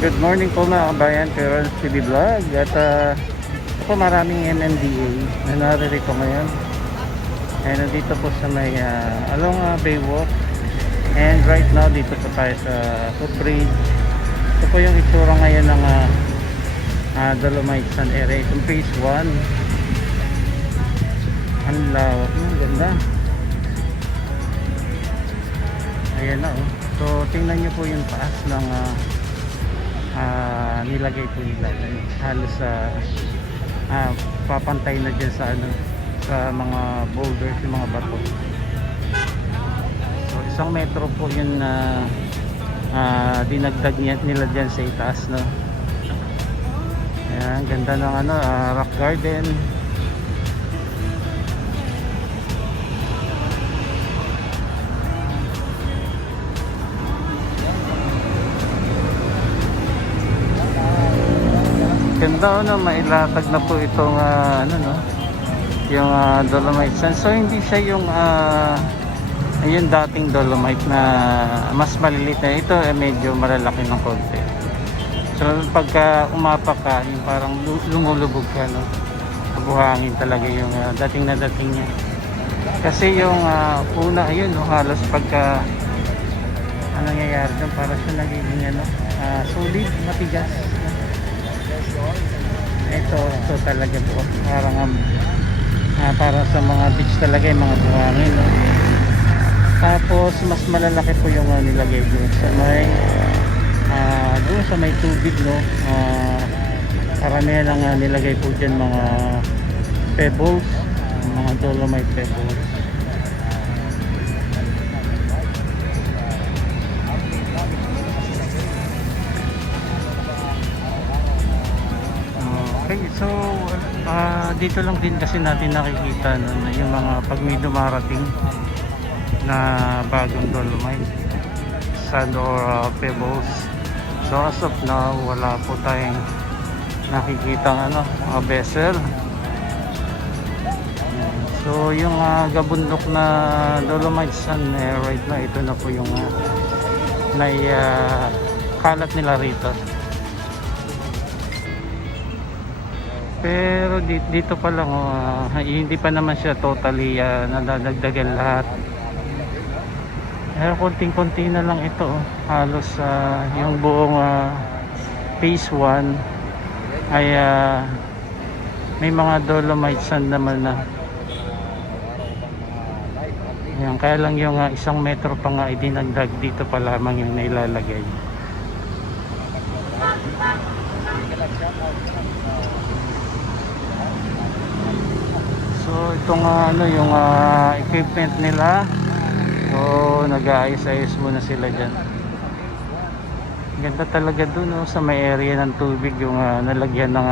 Good morning po mga kabayan, Carol TV Vlog. At po maraming MMDA na naririto ngayon. And nandito po sa may along Baywalk. And right now dito po tayo sa footbridge. Ito po yung itsura ngayon ng Dolomite Sand area. Itong phase 1. Ang lawak, ang ganda. Ayan na oh. So tingnan nyo po yung taas ng nilagay po nila. Halos papantay na dyan sa sa mga boulders, yung mga bato. So 1 metro po yun na dinagdag nila dyan sa itaas, no? Ayan, ganda ng rock garden. Ganda mailatag na po itong yung Dolomite Sand. So hindi siya yung yung dating Dolomite na mas maliliit na ito, medyo malalaki ng konti. So pagka umapak ka, yung parang lumulubog ka, no? Buhangin talaga yung dating na dating niya. Kasi yung una, ayun, no, halos pagka nangyayari doon, para siya nagiging solid, matigas. Ito talaga po parang para sa mga beach talaga, yung mga buhangin, no? Tapos mas malalaki po yung nilagay doon sa may tubig, no? Karamihan lang nilagay po dyan mga pebbles, mga dolomite pebbles. Okay, so dito lang din kasi natin nakikita, no, yung mga pag may dumarating na bagong dolomite sand or pebbles. So as of now, wala po tayong nakikitang vessel. So yung gabundok na dolomite sand right na, ito na po yung kalat nila rito. Pero dito pa lang hindi pa naman siya totally nadadagdagan lahat. Pero konting-konti na lang ito, halos yung buong phase 1 ay may mga dolomite sand naman na. Yan, kaya lang yung 1 metro pa nga idinagdag, dito pa lamang yung nailalagay. So itong yung equipment nila, so nag-aayos-ayos muna sila dyan. Ganda talaga dun, no, sa may area ng tubig, yung nalagyan ng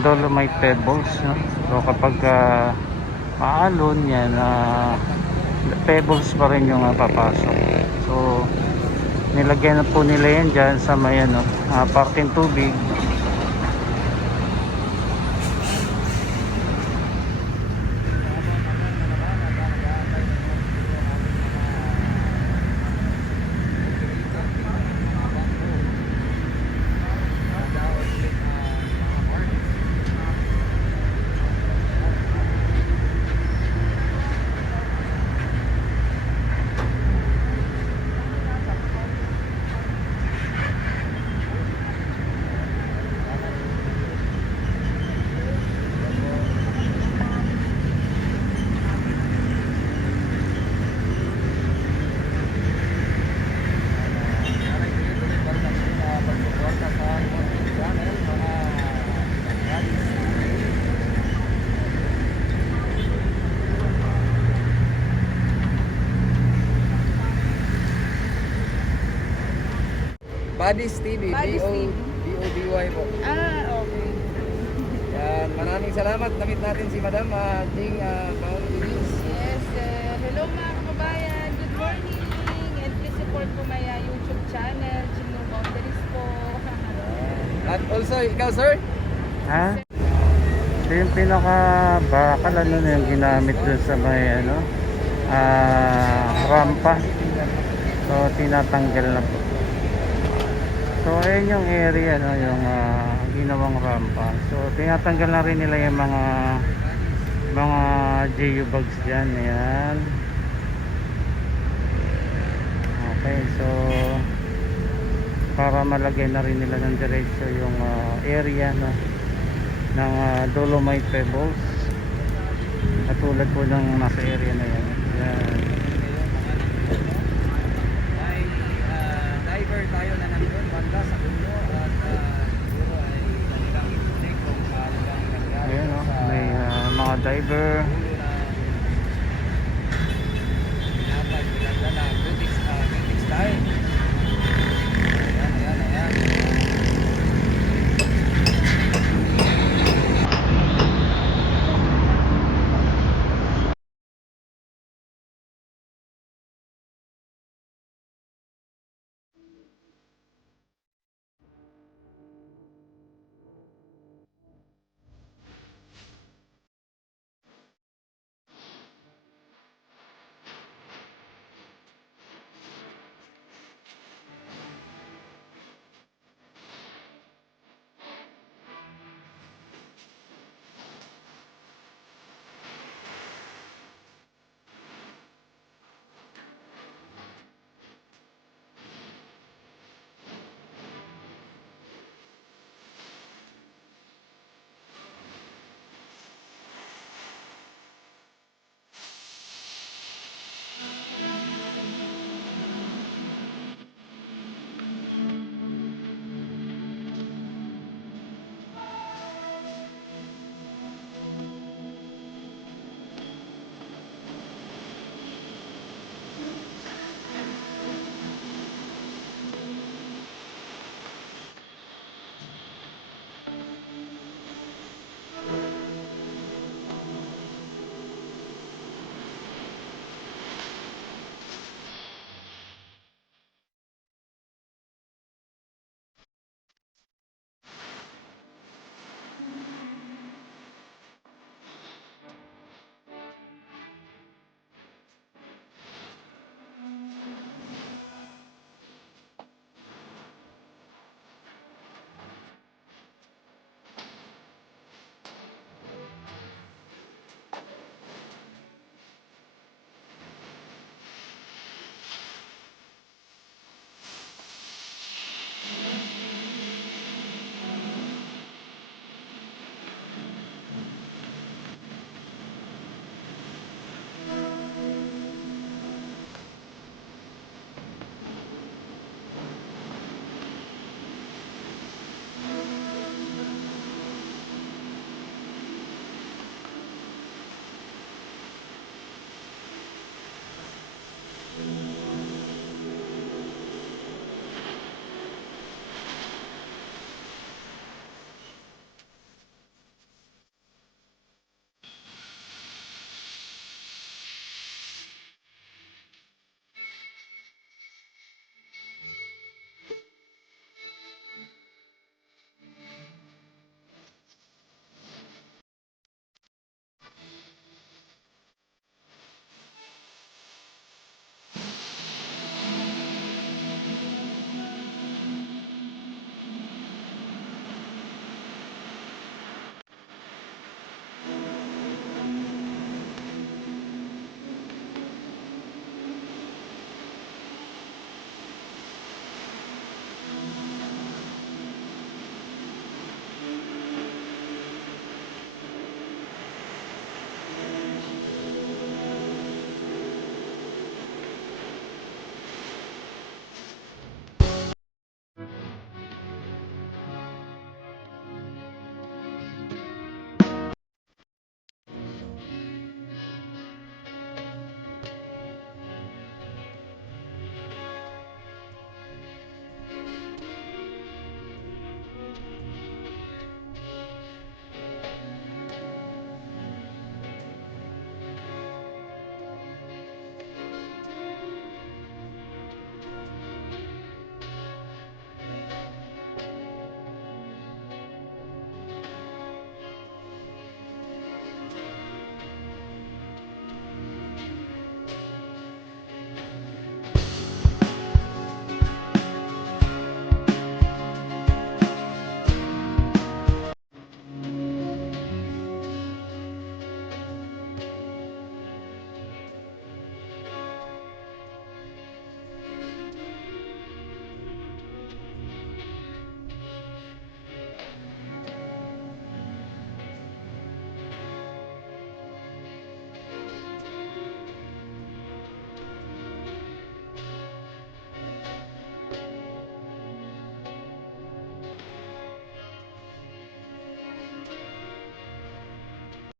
dolomite pebbles, no? So kapag maalon yan, pebbles pa rin yung papasok. So nilagyan na po nila yan dyan sa may parking tubig. Buddies TV, B-O-D-Y po. Okay. Yan, maraming salamat. Namit natin si Madam Ding Paulinis. Yes, hello mga kababayan. Good morning. And please support po my YouTube channel, Chino Boundaries po. At also, ikaw sir? Ito yung pinaka-bakal na yung ginamit dun sa may rampa. So tinatanggal na po. So ayun yung area, no, yung ginawang rampa. So tinatanggal na rin nila yung mga GU bags dyan. Ayan. Okay, so para malagay na rin nila ng diretso yung area, no, ng Dolomite Pebbles, katulad po ng nasa area na yan. Yan. May diver tayo na nandun, banda sa dulo at siguro ay kanilang i-check kung saan lang nangyari Ayan, no, sa may mga diver.